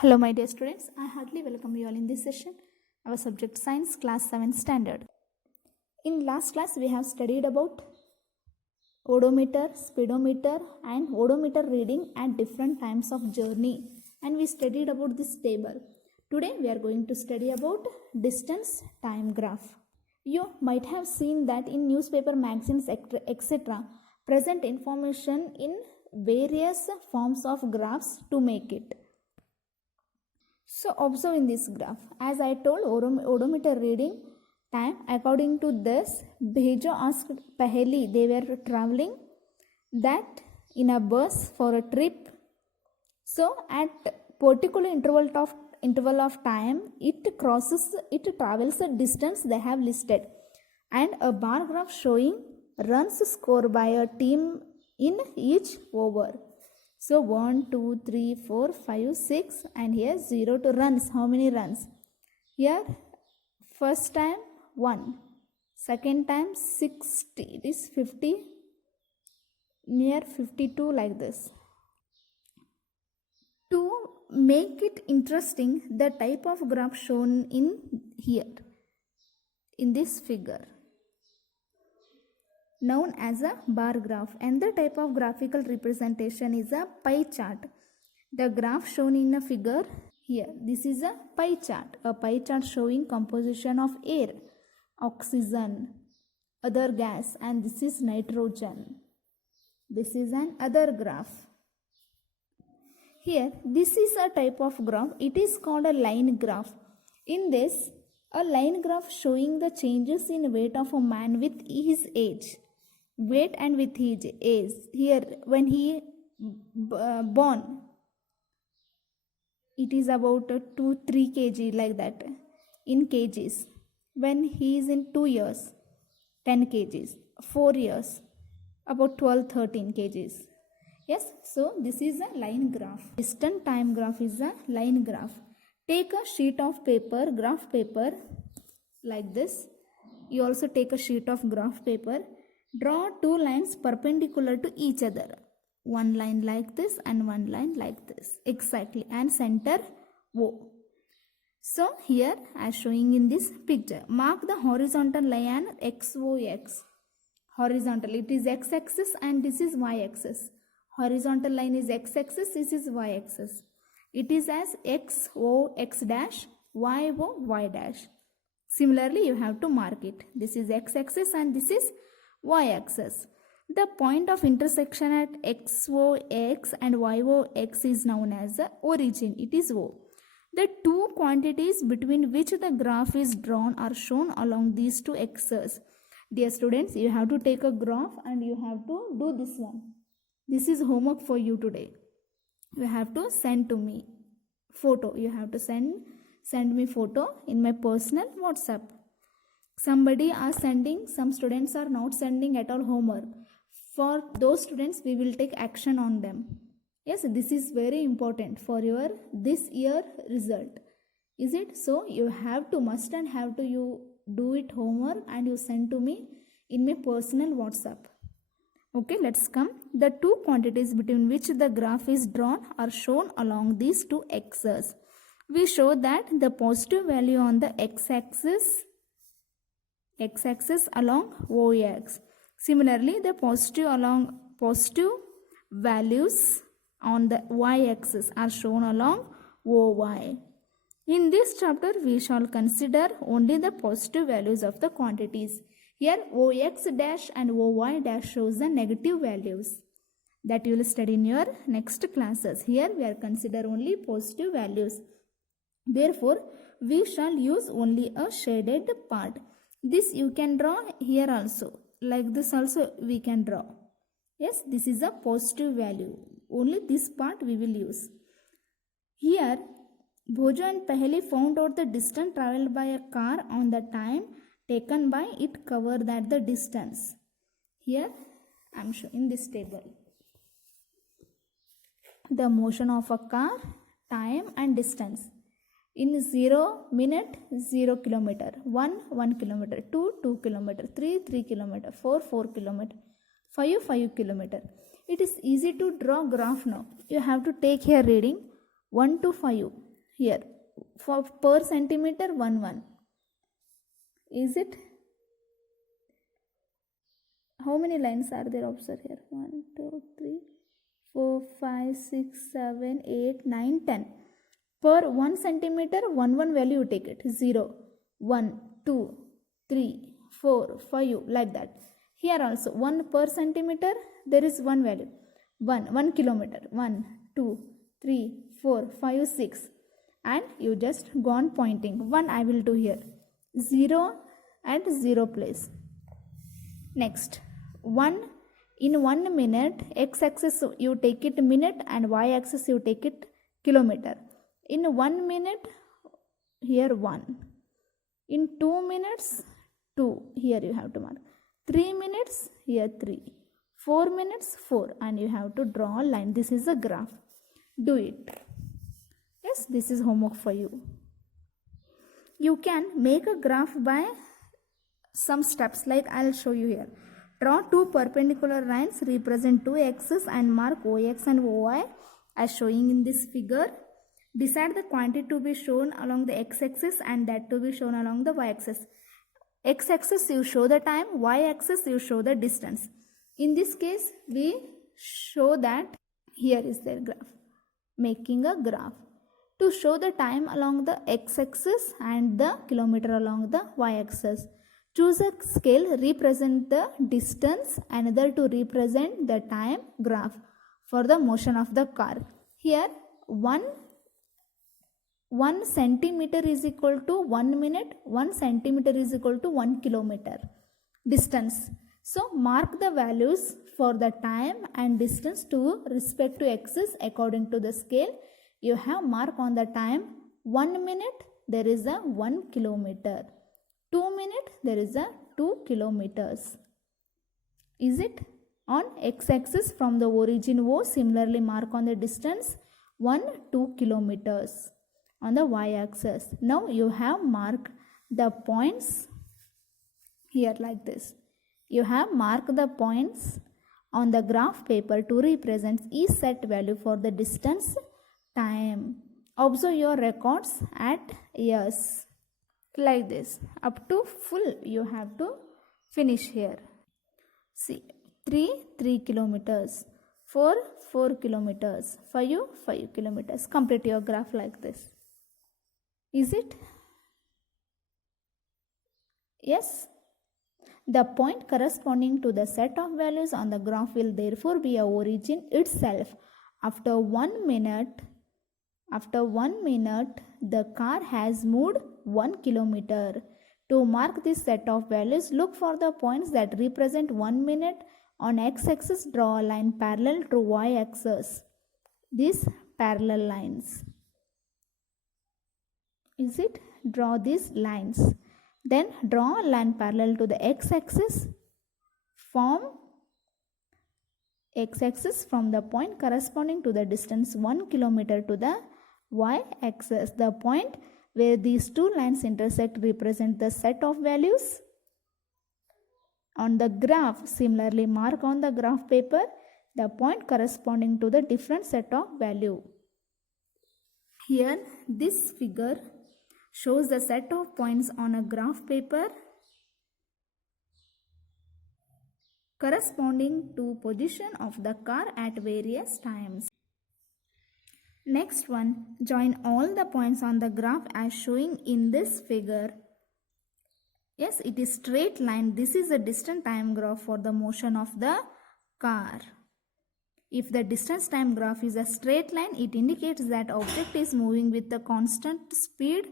Hello my dear students, I heartily welcome you all in this session, our subject science class 7 standard. In last class we have studied about odometer, speedometer and odometer reading at different times of journey, and we studied about this table. Today we are going to study about distance time graph. You might have seen that in newspaper, magazines, etc. present information in various forms of graphs to make it. So observe in this graph, as I told, odometer reading time. According to this, Bhejo asked Paheli, they were traveling that in a bus for a trip. So at particular interval of time, it travels a distance they have listed, and a bar graph showing runs scored by a team in each over. So 1, 2, 3, 4, 5, 6, and here 0 to runs. How many runs? Here first time 1, second time 60, it is 50, near 52, like this. To make it interesting, the type of graph shown in here, in this figure, known as a bar graph, and the type of graphical representation is a pie chart. The graph shown in a figure here, this is a pie chart showing composition of air, oxygen, other gas, and this is nitrogen. This is an other graph. Here, this is a type of graph. It is called a line graph. In this, a line graph showing the changes in weight of a man with his age. Weight and with his age. Here, when he born, it is about 2-3 kg, like that, in kgs. When he is in 2 years, 10 kgs. 4 years, about 12-13 kgs. Yes, so this is a line graph. Distance time graph is a line graph. Take a sheet of paper, graph paper, like this. You also take a sheet of graph paper. Draw 2 lines perpendicular to each other. One line like this and one line like this. Exactly. And center O. So here, as showing in this picture, mark the horizontal line XOX. Horizontal, it is x-axis and this is y-axis. Horizontal line is x-axis, this is y-axis. It is as XOX dash, YO Y dash. Similarly, you have to mark it. This is x-axis and this is y-axis. The point of intersection at XOX and YOX is known as the origin. It is O. The two quantities between which the graph is drawn are shown along these two axes. Dear students, you have to take a graph and you have to do this one. This is homework for you today. You have to send to me photo. You have to send me photo in my personal WhatsApp. Somebody are sending, some students are not sending at all homework. For those students, we will take action on them. Yes, this is very important for your this year result. Is it? So you have to, must and have to, you do it homework and you send to me in my personal WhatsApp. Okay, let's come. The two quantities between which the graph is drawn are shown along these two axes. We show that the positive value on the x-axis along OX. Similarly, the positive values on the y-axis are shown along OY. In this chapter, we shall consider only the positive values of the quantities. Here, OX dash and OY dash shows the negative values that you will study in your next classes. Here, we are consider only positive values. Therefore, we shall use only a shaded part. This you can draw here also. Like this also we can draw. Yes, this is a positive value. Only this part we will use. Here, Bhojo and Paheli found out the distance travelled by a car on the time taken by it cover that the distance. Here, I am showing this table. The motion of a car, time and distance. In 0 minute, 0 kilometer, 1 kilometer, 2 kilometer, 3 kilometer, 4 kilometer, 5 kilometer. It is easy to draw graph now. You have to take here reading 1 to 5. here. For per centimeter, 1. Is it? How many lines are there? Observe here. 1, 2, 3, 4, 5, 6, 7, 8, 9, 10. Per 1 centimeter, 1 value you take it. 0, 1, 2, 3, 4, 5, like that. Here also 1 per centimeter, there is 1 value. 1 kilometer. 1, 2, 3, 4, 5, 6. And you just go on pointing. 1 I will do here. 0 and 0 place. Next, 1 in 1 minute, x-axis you take it minute and y-axis you take it kilometer. In 1 minute, here 1. In 2 minutes, 2. Here you have to mark. 3 minutes, here 3. 4 minutes, 4. And you have to draw a line. This is a graph. Do it. Yes, this is homework for you. You can make a graph by some steps, like I'll show you here. Draw two perpendicular lines, represent two axes and mark OX and OY as showing in this figure. Decide the quantity to be shown along the x-axis and that to be shown along the y-axis. X-axis you show the time, y-axis you show the distance. In this case, we show that here is their graph. Making a graph. To show the time along the x-axis and the kilometer along the y-axis. Choose a scale, represent the distance, another to represent the time graph for the motion of the car. Here 1 centimeter is equal to 1 minute, 1 centimeter is equal to 1 kilometer distance. So mark the values for the time and distance to respect to axis according to the scale. You have mark on the time. 1 minute there is a 1 kilometer. 2 minutes there is a 2 kilometers. Is it? On x-axis from the origin O, similarly mark on the distance 2 kilometers on the y-axis. Now you have marked the points here like this. You have marked the points on the graph paper to represent each set value for the distance, time. Observe your records at years. Like this. Up to full you have to finish here. See, 3 kilometers, 4 kilometers, 5 kilometers. Complete your graph like this. Is it? Yes. The point corresponding to the set of values on the graph will therefore be a origin itself. After 1 minute, the car has moved 1 kilometer. To mark this set of values, look for the points that represent 1 minute. On x-axis, draw a line parallel to y-axis. These parallel lines. Is it? Draw these lines. Then draw a line parallel to the x-axis. Form x-axis from the point corresponding to the distance 1 kilometer to the y-axis. The point where these two lines intersect represent the set of values on the graph. Similarly, mark on the graph paper the point corresponding to the different set of value. Here, this figure shows the set of points on a graph paper corresponding to position of the car at various times. Next one, join all the points on the graph as showing in this figure. Yes, it is straight line. This is a distance time graph for the motion of the car. If the distance time graph is a straight line, it indicates that object is moving with a constant speed.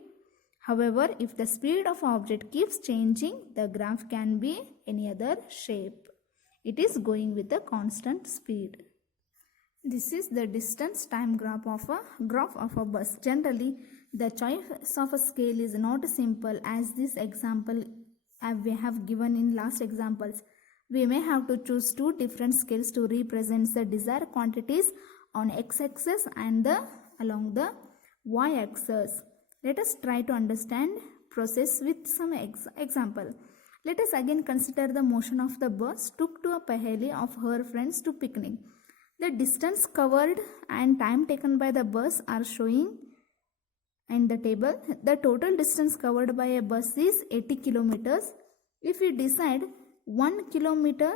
However, if the speed of object keeps changing, the graph can be any other shape. It is going with a constant speed. This is the distance time graph of a bus. Generally, the choice of a scale is not simple as this example we have given in last examples. We may have to choose two different scales to represent the desired quantities on x-axis and along the y-axis. Let us try to understand process with some example. Let us again consider the motion of the bus took to a Paheli of her friends to picnic. The distance covered and time taken by the bus are showing And the table, the total distance covered by a bus is 80 kilometers. If we decide 1 kilometer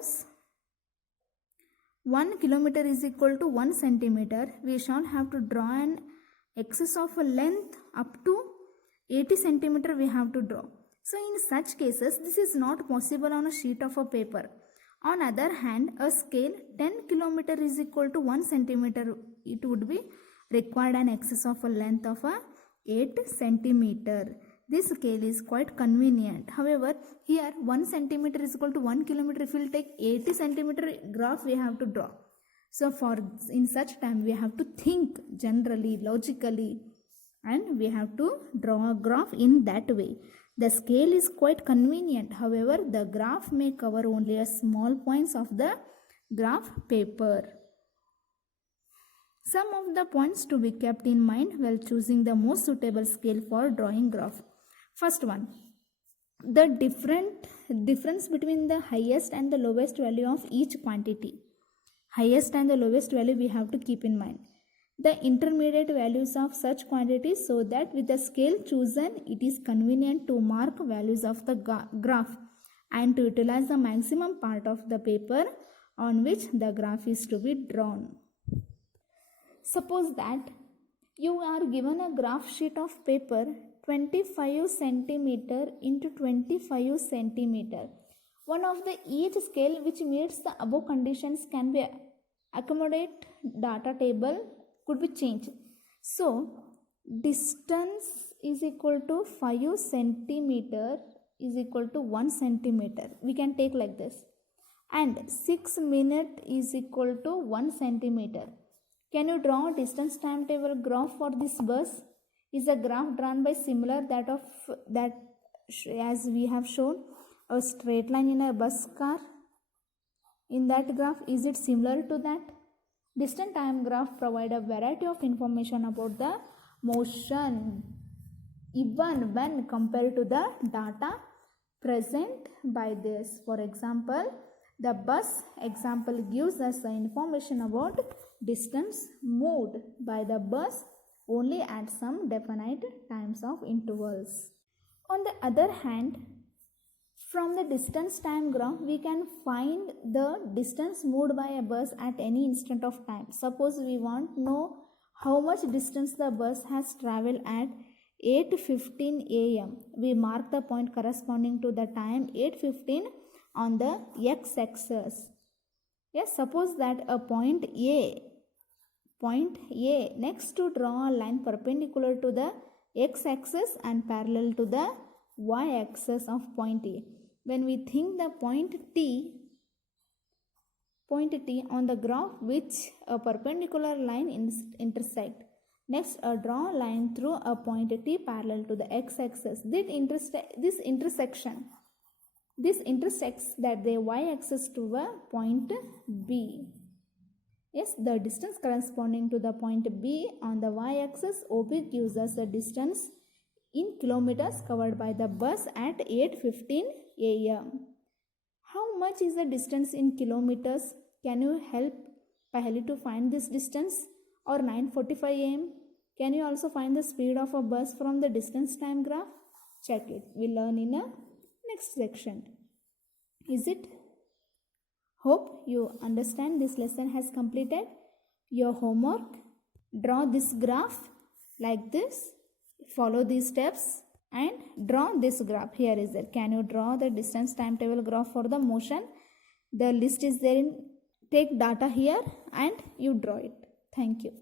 is equal to 1 centimeter, we shall have to draw an axis of a length up to 80 centimeter we have to draw. So in such cases, this is not possible on a sheet of a paper. On other hand, a scale 10 kilometer is equal to 1 centimeter, it would be required an axis of a length of a 8 centimeter. This scale is quite convenient. However, here 1 centimeter is equal to 1 kilometer. If we will take 80 centimeter graph, we have to draw. So in such time, we have to think generally, logically, and we have to draw a graph in that way. The scale is quite convenient. However, the graph may cover only a small points of the graph paper. Some of the points to be kept in mind while choosing the most suitable scale for drawing graph. First one, the difference between the highest and the lowest value of each quantity. Highest and the lowest value we have to keep in mind. The intermediate values of such quantities, so that with the scale chosen, it is convenient to mark values of the graph and to utilize the maximum part of the paper on which the graph is to be drawn. Suppose that you are given a graph sheet of paper 25 centimeter into 25 centimeter. One of the each scale which meets the above conditions can be accommodate data table could be changed. So distance is equal to 5 centimeter is equal to 1 centimeter. We can take like this. And 6 minutes is equal to 1 centimeter. Can you draw a distance timetable graph for this bus? Is a graph drawn by similar that as we have shown a straight line in a bus car? In that graph, is it similar to that? Distance time graph provide a variety of information about the motion even when compared to the data present by this. For example, the bus example gives us the information about distance moved by the bus only at some definite times of intervals. On the other hand, from the distance time graph, we can find the distance moved by a bus at any instant of time. Suppose we want to know how much distance the bus has traveled at 8:15 a.m. We mark the point corresponding to the time 8:15 on the x-axis. Yes, suppose that a point A, next to draw a line perpendicular to the x-axis and parallel to the y-axis of point A. When we think the point T on the graph which a perpendicular line intersect. Next, draw a line through a point T parallel to the x-axis. This intersects that the y-axis to a point B. Yes, the distance corresponding to the point B on the y-axis OB gives us a distance in kilometers covered by the bus at 8:15 a.m. How much is the distance in kilometers? Can you help Paheli to find this distance? Or 9:45 a.m. Can you also find the speed of a bus from the distance time graph? Check it. We'll learn in a next section. Is it? Hope you understand this lesson has completed. Your homework, draw this graph like this, follow these steps and draw this graph. Here is it. Can you draw the distance timetable graph for the motion? The list is there in, take data here and you draw it. Thank you.